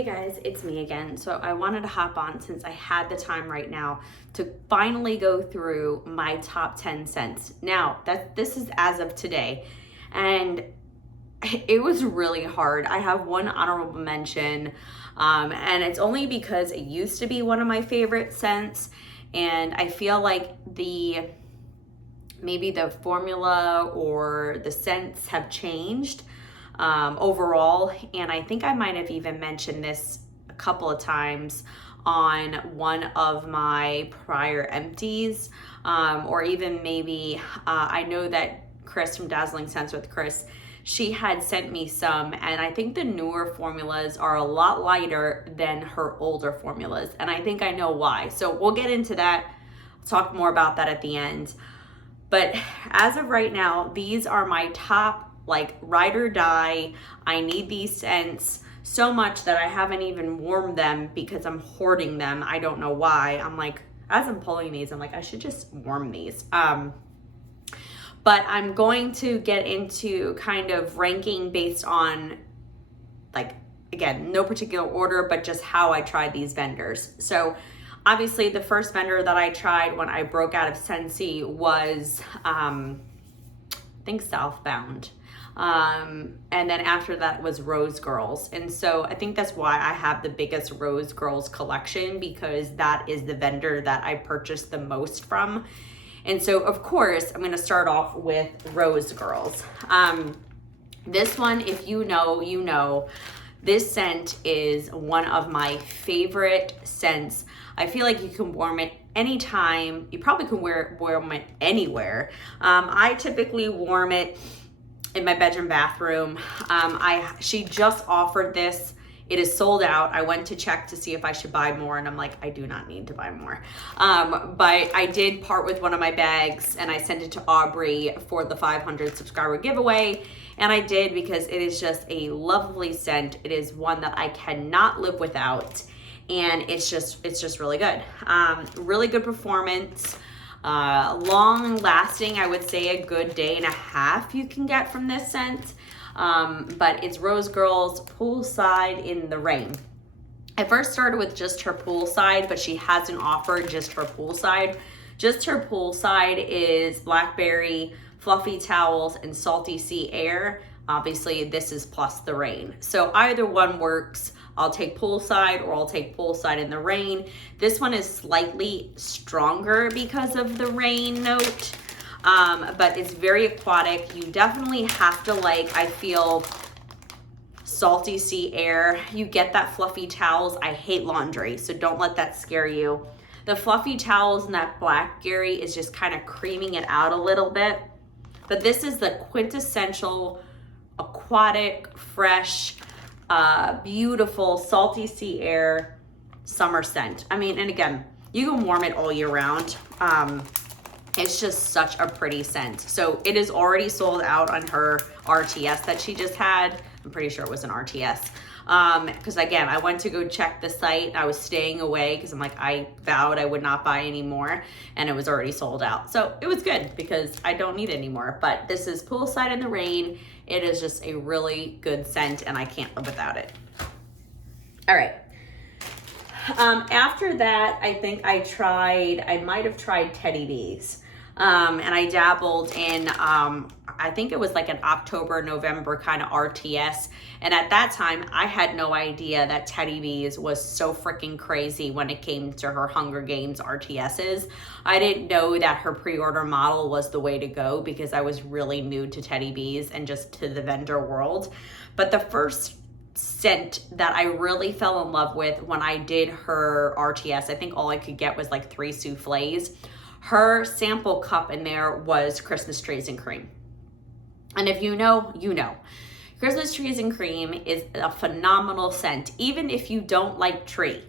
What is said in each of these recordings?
Hey guys, it's me again. So I wanted to hop on since I had the time right now to finally go through my top 10 scents. Now, this is as of today, and it was really hard. I have one honorable mention, and it's only because it used to be one of my favorite scents, and I feel like maybe the formula or the scents have changed overall. And I think I might have even mentioned this a couple of times on one of my prior empties, or even maybe I know that Chris from Dazzling Scents with Chris, she had sent me some, and I think the newer formulas are a lot lighter than her older formulas, and I think I know why. So we'll get into that, talk more about that at the end. But as of right now, these are my top, like, ride or die. I need these scents so much that I haven't even warmed them because I'm hoarding them. I don't know why. I'm like, as I'm pulling these, I'm like, I should just warm these. But I'm going to get into kind of ranking based on, like, again, no particular order, but just how I tried these vendors. So obviously, the first vendor that I tried when I broke out of Scentsy was, I think, Southbound. And then after that was Rose Girls. And so I think that's why I have the biggest Rose Girls collection, because that is the vendor that I purchased the most from. And so, of course, I'm going to start off with Rose Girls. This one, if you know, you know. This scent is one of my favorite scents. I feel like you can warm it anytime. You probably can warm it anywhere. I typically warm it in my bedroom bathroom. She just offered this. It is sold out. I went to check to see if I should buy more, and I'm like, I do not need to buy more. But I did part with one of my bags, and I sent it to Aubrey for the 500 subscriber giveaway. And I did, because it is just a lovely scent. It is one that I cannot live without. And it's just really good. Really good performance. Long lasting, I would say a good day and a half you can get from this scent. But it's Rose Girls Poolside in the Rain. I first started with just her Poolside, but she hasn't offered just her Poolside. Just her Poolside is blackberry, fluffy towels, and salty sea air. Obviously, this is plus the rain. So either one works. I'll take Poolside, or I'll take Poolside in the Rain. This one is slightly stronger because of the rain note, but it's very aquatic. You definitely have to, like, I feel, salty sea air. You get that fluffy towels. I hate laundry, so don't let that scare you. The fluffy towels and that blackberry is just kind of creaming it out a little bit. But this is the quintessential aquatic, fresh, beautiful, salty sea air summer scent. I mean, and again, you can warm it all year round. It's just such a pretty scent. So it is already sold out on her RTS that she just had. I'm pretty sure it was an RTS. Because again, I went to go check the site. I was staying away because I'm like, I vowed I would not buy any more, and it was already sold out. So it was good because I don't need any more. But this is Poolside in the Rain. It is just a really good scent, and I can't live without it. All right. After that, I think I might have tried Teddy Bees. And I dabbled in, I think it was like an October, November kind of RTS. And at that time, I had no idea that Teddy Bees was so freaking crazy when it came to her Hunger Games RTSs. I didn't know that her pre-order model was the way to go, because I was really new to Teddy Bees and just to the vendor world. But the first scent that I really fell in love with when I did her RTS, I think all I could get was like 3 souffles. Her sample cup in there was Christmas Trees and Cream. And if you know, you know. Christmas Trees and Cream is a phenomenal scent. Even if you don't like tree,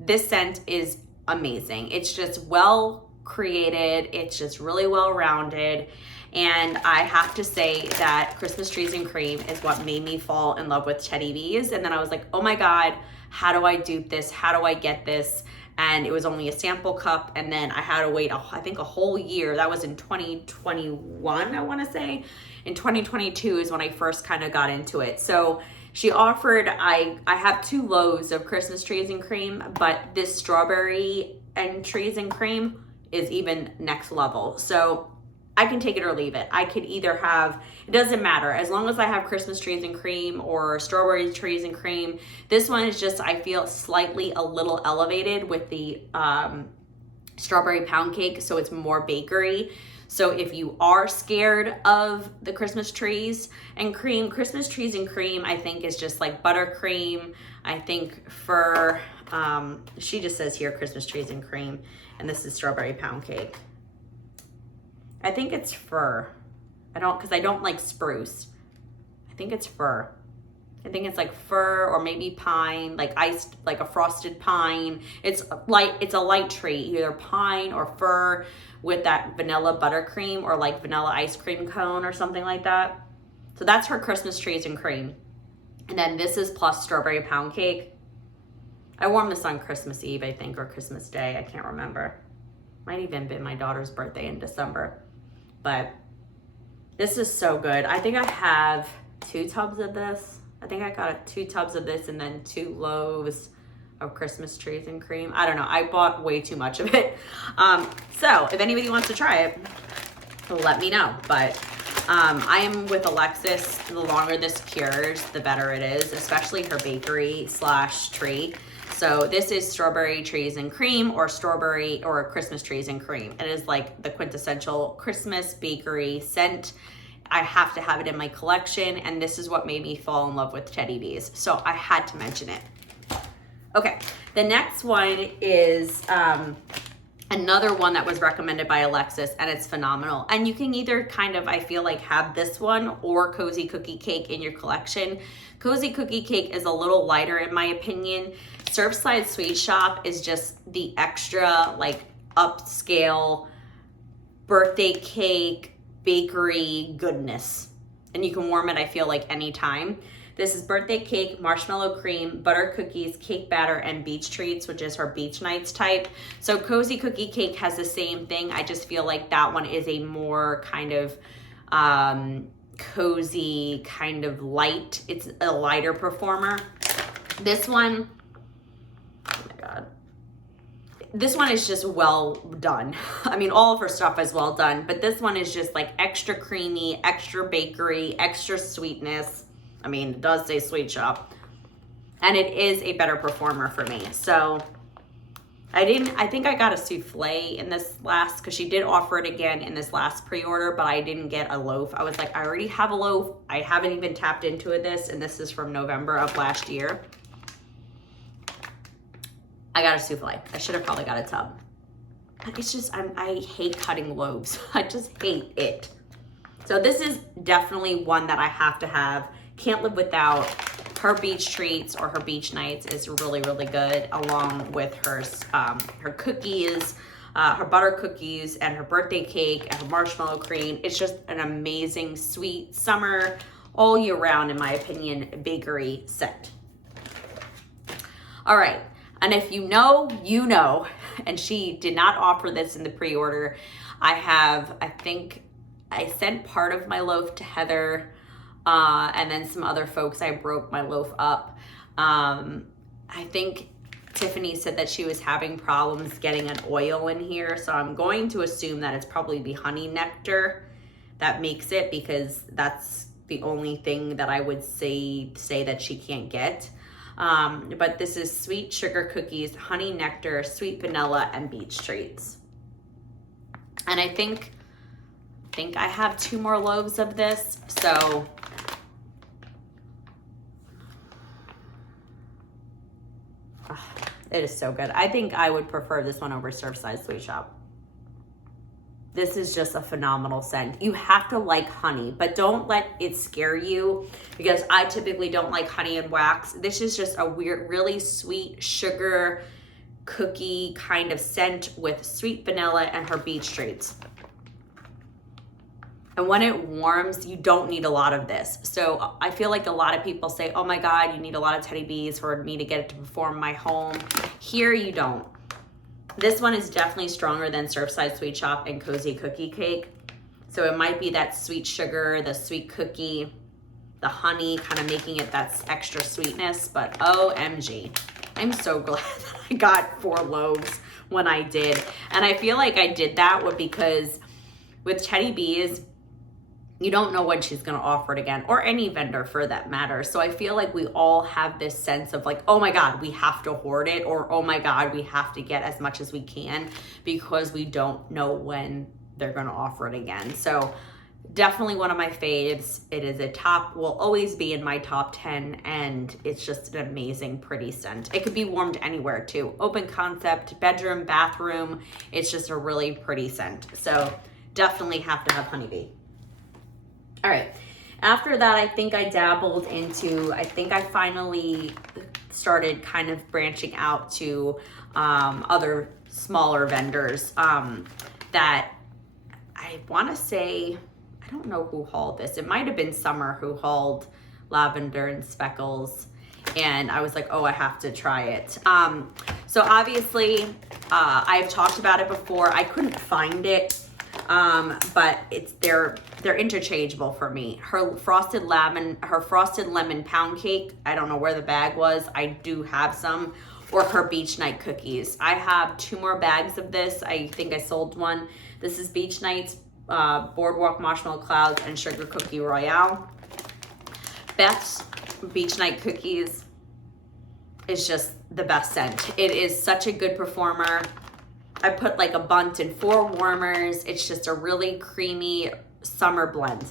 this scent is amazing. It's just well created. It's just really well rounded. And I have to say that Christmas Trees and Cream is what made me fall in love with Teddy Bees. And then I was like, oh my God, how do I dupe this? How do I get this? and it was only a sample cup, and then I had to wait, I think, a whole year. That was in 2021, I want to say. In 2022 is when I first kind of got into it. So she offered, I have 2 loaves of Christmas trees and cream, but this strawberry and trees and cream is even next level. So I can take it or leave it. I could either have, it doesn't matter, as long as I have Christmas trees and cream or strawberry trees and cream. This one is just, I feel slightly a little elevated with the strawberry pound cake, so it's more bakery. So if you are scared of the Christmas trees and cream, I think is just like buttercream. I think for, she just says here Christmas trees and cream, and this is strawberry pound cake. I think it's fir. Because I don't like spruce. I think it's fir. I think it's like fir or maybe pine, like iced, like a frosted pine. It's a light tree, either pine or fir with that vanilla buttercream or like vanilla ice cream cone or something like that. So that's her Christmas trees and cream. And then this is plus strawberry pound cake. I warmed this on Christmas Eve, I think, or Christmas Day. I can't remember. Might even been my daughter's birthday in December. But this is so good. I think I have 2 tubs of this. I think I got 2 tubs of this and then 2 loaves of Christmas trees and cream. I don't know. I bought way too much of it. So if anybody wants to try it, let me know. But I am with Alexis. The longer this cures, the better it is, especially her bakery / tree. So this is strawberry trees and cream, or strawberry or Christmas trees and cream. It is like the quintessential Christmas bakery scent. I have to have it in my collection, and this is what made me fall in love with Teddy Bees. So I had to mention it. Okay, the next one is another one that was recommended by Alexis, and it's phenomenal. And you can either kind of, I feel like, have this one or Cozy Cookie Cake in your collection. Cozy Cookie Cake is a little lighter in my opinion. Surfside Sweet Shop is just the extra, like, upscale birthday cake bakery goodness. And you can warm it, I feel like, anytime. This is birthday cake, marshmallow cream, butter cookies, cake batter, and beach treats, which is her beach nights type. So Cozy Cookie Cake has the same thing. I just feel like that one is a more kind of cozy, kind of light. It's a lighter performer. This one, oh my God. This one is just well done. I mean, all of her stuff is well done, but this one is just like extra creamy, extra bakery, extra sweetness. I mean, it does say Sweet Shop, and it is a better performer for me. So I think I got a souffle in this last, because she did offer it again in this last pre-order, but I didn't get a loaf. I was like, I already have a loaf. I haven't even tapped into this, and this is from November of last year. I got a souffle. I should have probably got a tub. It's just, I hate cutting loaves. I just hate it. So this is definitely one that I have to have. Can't live without. Her beach treats or her beach nights is really, really good, along with her cookies, her butter cookies, and her birthday cake, and her marshmallow cream. It's just an amazing, sweet, summer, all year round, in my opinion, bakery set. All right, and if you know, you know, and she did not offer this in the pre-order. I think I sent part of my loaf to Heather, and then some other folks, I broke my loaf up. I think Tiffany said that she was having problems getting an oil in here, so I'm going to assume that it's probably the honey nectar that makes it, because that's the only thing that I would say that she can't get. But this is sweet sugar cookies, honey nectar, sweet vanilla, and beach treats. And I think I have 2 more loaves of this, so it is so good. I think I would prefer this one over Surfside Sweet Shop. This is just a phenomenal scent. You have to like honey, but don't let it scare you, because I typically don't like honey and wax. This is just a weird, really sweet sugar cookie kind of scent with sweet vanilla and her beach treats. And when it warms, you don't need a lot of this. So I feel like a lot of people say, oh my God, you need a lot of Teddy Bees for me to get it to perform in my home. Here you don't. This one is definitely stronger than Surfside Sweet Shop and Cozy Cookie Cake. So it might be that sweet sugar, the sweet cookie, the honey, kind of making it that extra sweetness, but OMG. I'm so glad that I got 4 loaves when I did. And I feel like I did that because with Teddy B's, you don't know when she's gonna offer it again, or any vendor for that matter. So I feel like we all have this sense of like, oh my God, we have to hoard it, or oh my God, we have to get as much as we can because we don't know when they're gonna offer it again. So definitely one of my faves. It is a top, will always be in my top 10, and it's just an amazing, pretty scent. It could be warmed anywhere too. Open concept, bedroom, bathroom. It's just a really pretty scent. So definitely have to have honeybee. All right, after that, I think I dabbled into, I think I finally started kind of branching out to other smaller vendors that I want to say, I don't know who hauled this. It might have been Summer who hauled Lavender and Speckles. And I was like, oh, I have to try it. So obviously, I've talked about it before. I couldn't find it, but they're interchangeable for me. Her frosted lemon pound cake. I don't know where the bag was. I do have some. Or her beach night cookies. I have 2 more bags of this. I think I sold one. This is Beach Nights, Boardwalk Marshmallow Clouds, and Sugar Cookie Royale. Beth's Beach Night Cookies is just the best scent. It is such a good performer. I put like a bundt and 4 warmers. It's just a really creamy summer blend.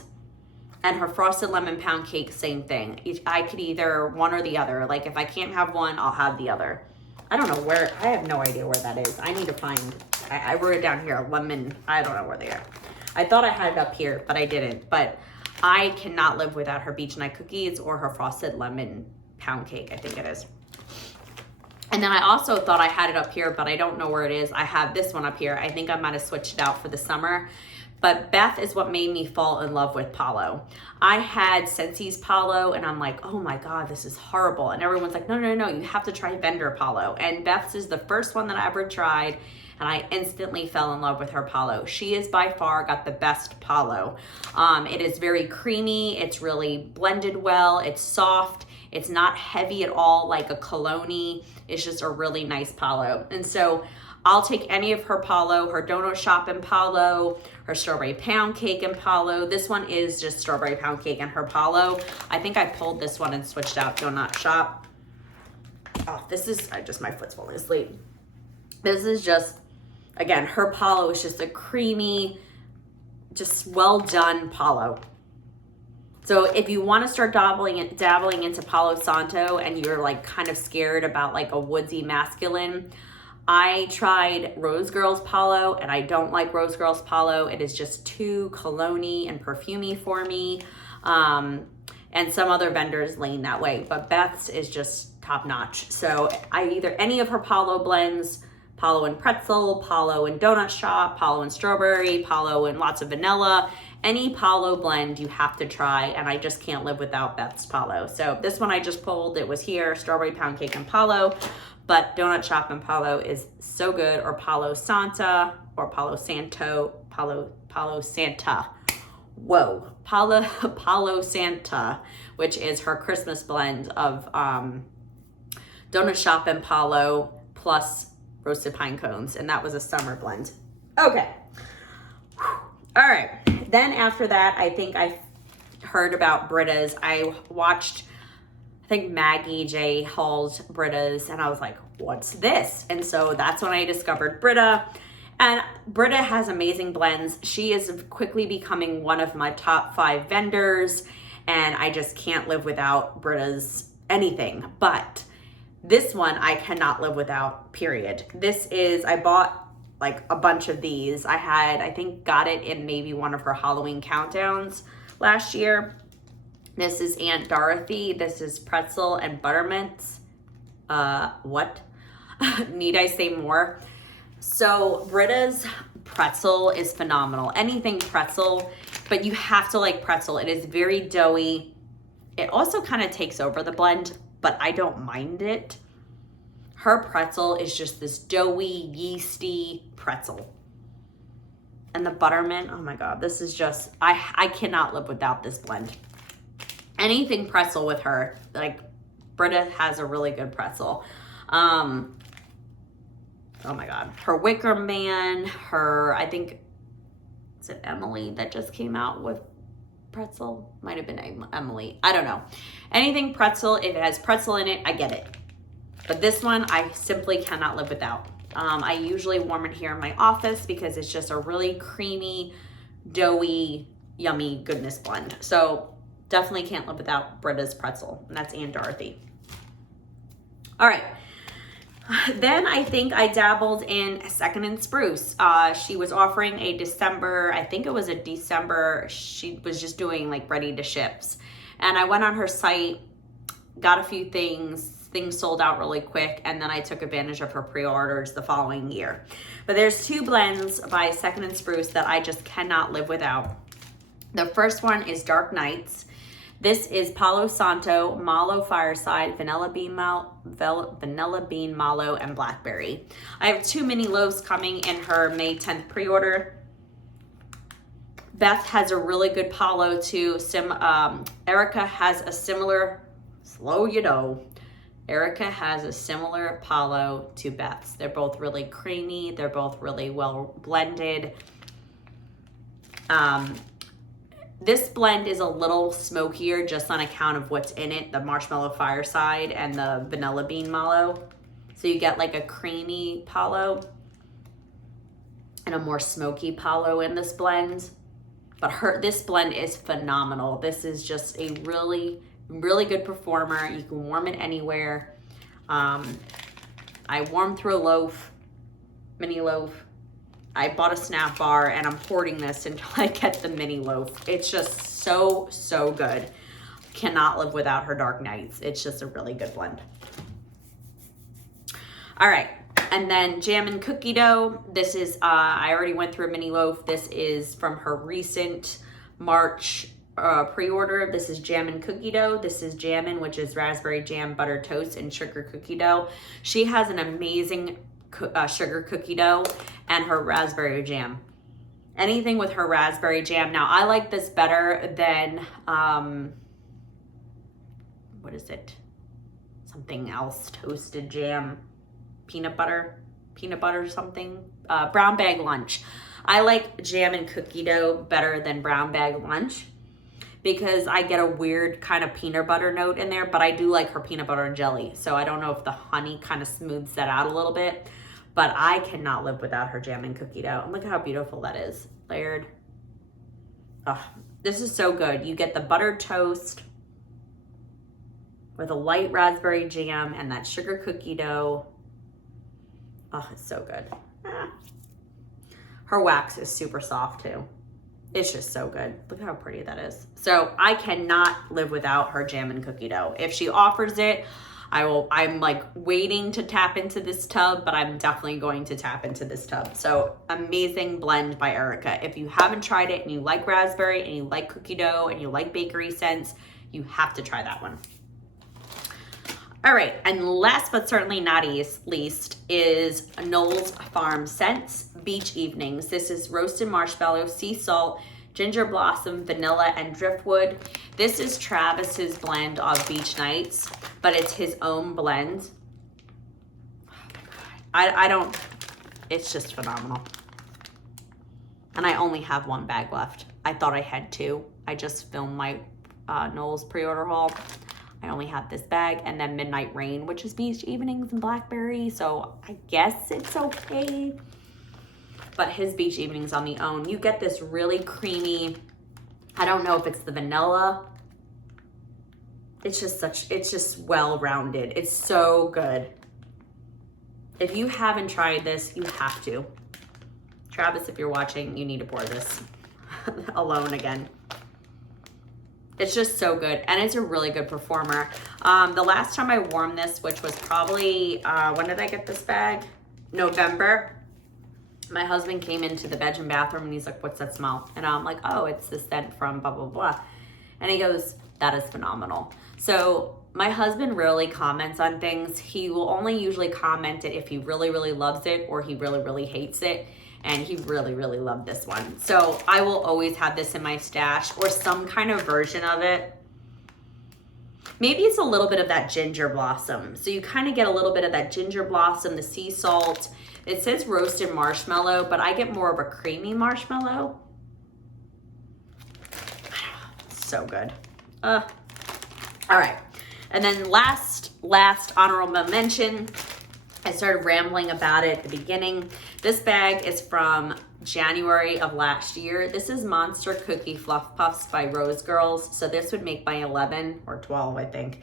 And her frosted lemon pound cake, same thing. I could either one or the other. Like if I can't have one, I'll have the other. I don't know where, I have no idea where that is. I need to find, I wrote it down here, lemon, I don't know where they are. I thought I had it up here, but I didn't. But I cannot live without her beach night cookies or her frosted lemon pound cake, I think it is. And then I also thought I had it up here, but I don't know where it is. I have this one up here. I think I might have switched it out for the summer. But Beth is what made me fall in love with Palo. I had Scentsy's Palo, and I'm like, oh my God, this is horrible. And everyone's like, no, you have to try Vendor Palo. And Beth's is the first one that I ever tried, and I instantly fell in love with her Palo. She is by far got the best Palo. It is very creamy. It's really blended well. It's soft. It's not heavy at all like a cologne. It's just a really nice Palo. And so I'll take any of her Palo, her Donut Shop in Palo, her Strawberry Pound Cake in Palo. This one is just Strawberry Pound Cake and her Palo. I think I pulled this one and switched out Donut Shop. Oh, this is, my foot's falling asleep. This is just, again, her Palo is just a creamy, just well done Palo. So if you want to start dabbling into Palo Santo and you're like kind of scared about like a woodsy masculine, I tried Rose Girls Palo, and I don't like Rose Girls Palo. It is just too cologne-y and perfumey for me. And some other vendors lean that way, but Beth's is just top notch. So I either any of her Palo blends, Palo and pretzel, Palo and donut shop, Palo and strawberry, Palo and lots of vanilla, any Palo blend you have to try, and I just can't live without Beth's Palo. So this one I just pulled, it was here, Strawberry Pound Cake and Palo. But Donut Shop and Palo is so good, or Palo Santa, or Palo Santo, Palo Santa. Whoa, Palo Santa, which is her Christmas blend of Donut Shop and Palo plus roasted pine cones, and that was a summer blend. Okay, all right. Then after that, I think I heard about Brittas. I watched, I think Maggie J hauled Brittas, and I was like, what's this? And so that's when I discovered Britta. And Britta has amazing blends. She is quickly becoming one of my top 5 vendors, and I just can't live without Britta's anything. But this one I cannot live without, period. This is, I bought like a bunch of these. I think got it in maybe one of her Halloween countdowns last year. This is Aunt Dorothy. This is pretzel and buttermints. What? Need I say more? So Britta's pretzel is phenomenal. Anything pretzel, but you have to like pretzel. It is very doughy. It also kind of takes over the blend, but I don't mind it. Her pretzel is just this doughy, yeasty pretzel. And the buttermint, oh my God, this is just, I cannot live without this blend. Anything pretzel with her, like Britta has a really good pretzel. Oh my God, her Wicker Man, I think, is it Emily that just came out with pretzel? Might have been Emily, I don't know. Anything pretzel, if it has pretzel in it, I get it. But this one, I simply cannot live without. I usually warm it here in my office because it's just a really creamy, doughy, yummy goodness blend. So definitely can't live without Britta's pretzel, and that's Aunt Dorothy. All right. Then I think I dabbled in Second and Spruce. She was offering a December, I think it was a December, she was just doing like ready to ships. And I went on her site, got a few things sold out really quick, and then I took advantage of her pre-orders the following year. But there's two blends by Second and Spruce that I just cannot live without. The first one is Dark Nights. This is Palo Santo, Malo Fireside, Vanilla Bean Malo, and Blackberry. I have 2 mini loaves coming in her May 10th pre-order. Beth has a really good Palo too. Erica has a similar, Erica has a similar Palo to Beth's. They're both really creamy. They're both really well blended. This blend is a little smokier just on account of what's in it, the Marshmallow Fireside and the Vanilla Bean Malo. So you get like a creamy Palo and a more smoky Palo in this blend. But this blend is phenomenal. This is just a really, really good performer. You can warm it anywhere. I warmed through a loaf, mini loaf. I bought a snap bar and I'm hoarding this until I get the mini loaf. It's just so, so good. Cannot live without her Dark Nights. It's just a really good blend. All right. And then Jamin cookie dough. This is, I already went through a mini loaf. This is from her recent March pre-order. This is Jamin cookie dough. This is Jamin, which is raspberry jam, butter toast, and sugar cookie dough. She has an amazing sugar cookie dough and her raspberry jam. Anything with her raspberry jam. Now, I like this better than, what is it? Something else, toasted jam, peanut butter something, brown bag lunch. I like jam and cookie dough better than brown bag lunch because I get a weird kind of peanut butter note in there, but I do like her peanut butter and jelly. So I don't know if the honey kind of smooths that out a little bit, but I cannot live without her jam and cookie dough. And look at how beautiful that is, layered. Oh, this is so good. You get the buttered toast with a light raspberry jam and that sugar cookie dough. Oh, it's so good. Her wax is super soft too. It's just so good. Look how pretty that is. So I cannot live without her jam and cookie dough. If she offers it, I'm like waiting to tap into this tub, but I'm definitely going to tap into this tub. So amazing blend by Erica. If you haven't tried it and you like raspberry and you like cookie dough and you like bakery scents, you have to try that one. All right, and last but certainly not least is Knoll's Farm Scents Beach Evenings. This is roasted marshmallow, sea salt, ginger blossom, vanilla, and driftwood. This is Travis's blend of beach nights, but it's his own blend. It's just phenomenal. And I only have 1 bag left. I thought I had 2. I just filmed my Knoll's pre-order haul. I only have this bag, and then Midnight Rain, which is beach evenings and blackberry, so I guess it's okay. But his beach evenings on the own, you get this really creamy, I don't know if it's the vanilla. It's just well-rounded. It's so good. If you haven't tried this, you have to. Travis, if you're watching, you need to pour this alone again. It's just so good, and it's a really good performer. The last time I warmed this, which was probably, when did I get this bag? November. My husband came into the bedroom bathroom, and he's like, what's that smell? And I'm like, oh, it's the scent from blah, blah, blah. And he goes, that is phenomenal. So My husband rarely comments on things. He will only usually comment it if he really, really loves it or he really, really hates it. And he really, really loved this one. So I will always have this in my stash or some kind of version of it. Maybe it's a little bit of that ginger blossom. So you kind of get a little bit of that ginger blossom, the sea salt. It says roasted marshmallow, but I get more of a creamy marshmallow. So good. All right. And then last honorable mention, I started rambling about it at the beginning. This bag is from January of last year. This is Monster Cookie Fluff Puffs by Rose Girls. So this would make my 11 or 12, I think.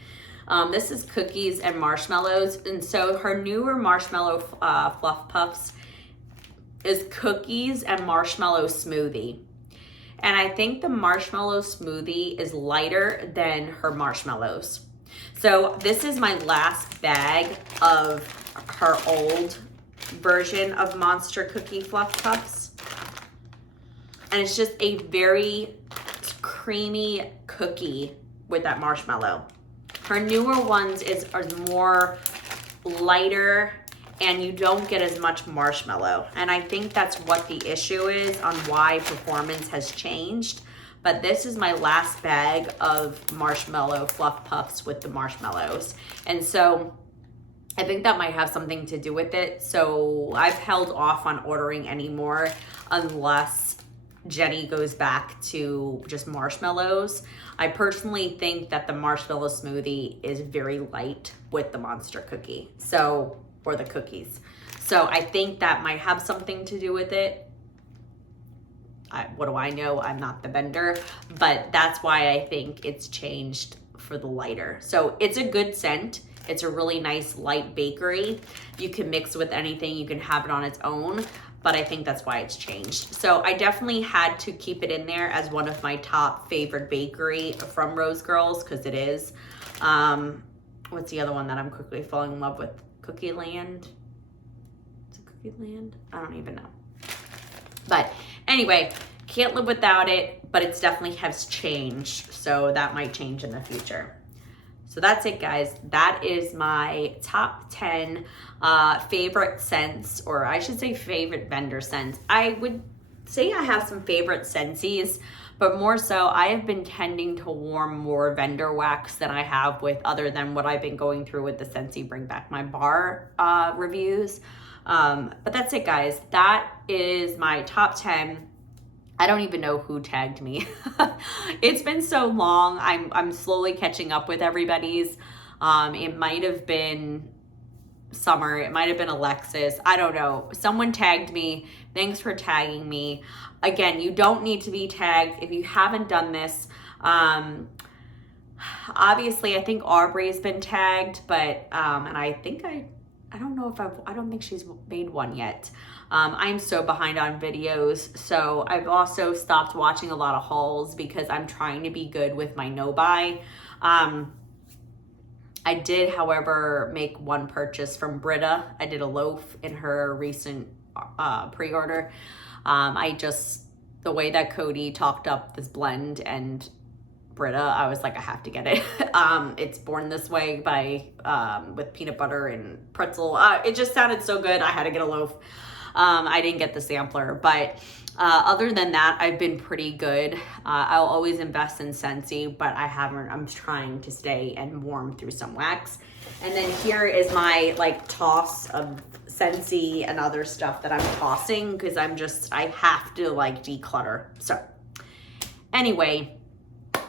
This is cookies and marshmallows. And so her newer marshmallow Fluff Puffs is cookies and marshmallow smoothie. And I think the marshmallow smoothie is lighter than her marshmallows. So this is my last bag of her old version of Monster Cookie Fluff Puffs. And it's just a very creamy cookie with that marshmallow. Her newer ones are more lighter and you don't get as much marshmallow. And I think that's what the issue is on why performance has changed. But this is my last bag of marshmallow Fluff Puffs with the marshmallows. And so I think that might have something to do with it. So I've held off on ordering any more unless Jenny goes back to just marshmallows. I personally think that the marshmallow smoothie is very light with the monster cookie. So, or the cookies. So I think that might have something to do with it. What do I know? I'm not the vendor, but that's why I think it's changed for the lighter. So it's a good scent. It's a really nice light bakery. You can mix with anything. You can have it on its own, but I think that's why it's changed. So I definitely had to keep it in there as one of my top favorite bakery from Rose Girls, because it is. What's the other one that I'm quickly falling in love with? Cookie Land? Is it Cookie Land? I don't even know. But anyway, can't live without it, but it's definitely has changed. So that might change in the future. So that's it, guys. That is my top 10 favorite scents, or I should say favorite vendor scents. I would say I have some favorite Scentsies, but more so I have been tending to warm more vendor wax than I have with other than what I've been going through with the Scentsy Bring Back My Bar reviews. But that's it, guys. That is my top 10. I don't even know who tagged me. It's been so long. I'm slowly catching up with everybody's. It might have been Summer. It might have been Alexis. I don't know. Someone tagged me. Thanks for tagging me. Again, you don't need to be tagged if you haven't done this. Obviously, I think Aubrey's been tagged, but and I think I don't know if I don't think she's made one yet. I'm so behind on videos, so I've also stopped watching a lot of hauls because I'm trying to be good with my no-buy. I did, however, make one purchase from Britta. I did a loaf in her recent pre-order. The way that Cody talked up this blend and Britta, I was like, I have to get it. It's Born This Way by with peanut butter and pretzel. It just sounded so good. I had to get a loaf. I didn't get the sampler, but other than that, I've been pretty good. I'll always invest in Scentsy, but I'm trying to stay and warm through some wax. And then here is my toss of Scentsy and other stuff that I'm tossing because I have to declutter. So anyway,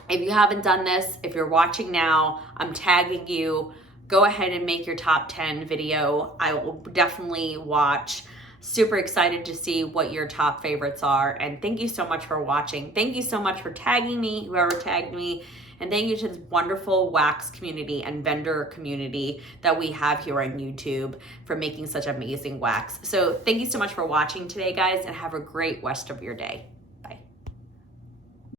if you haven't done this, if you're watching now, I'm tagging you. Go ahead and make your top 10 video. I will definitely watch. Super excited to see what your top favorites are. And thank you so much for watching. Thank you so much for tagging me, whoever tagged me. And thank you to this wonderful wax community and vendor community that we have here on YouTube for making such amazing wax. So thank you so much for watching today, guys, and have a great rest of your day.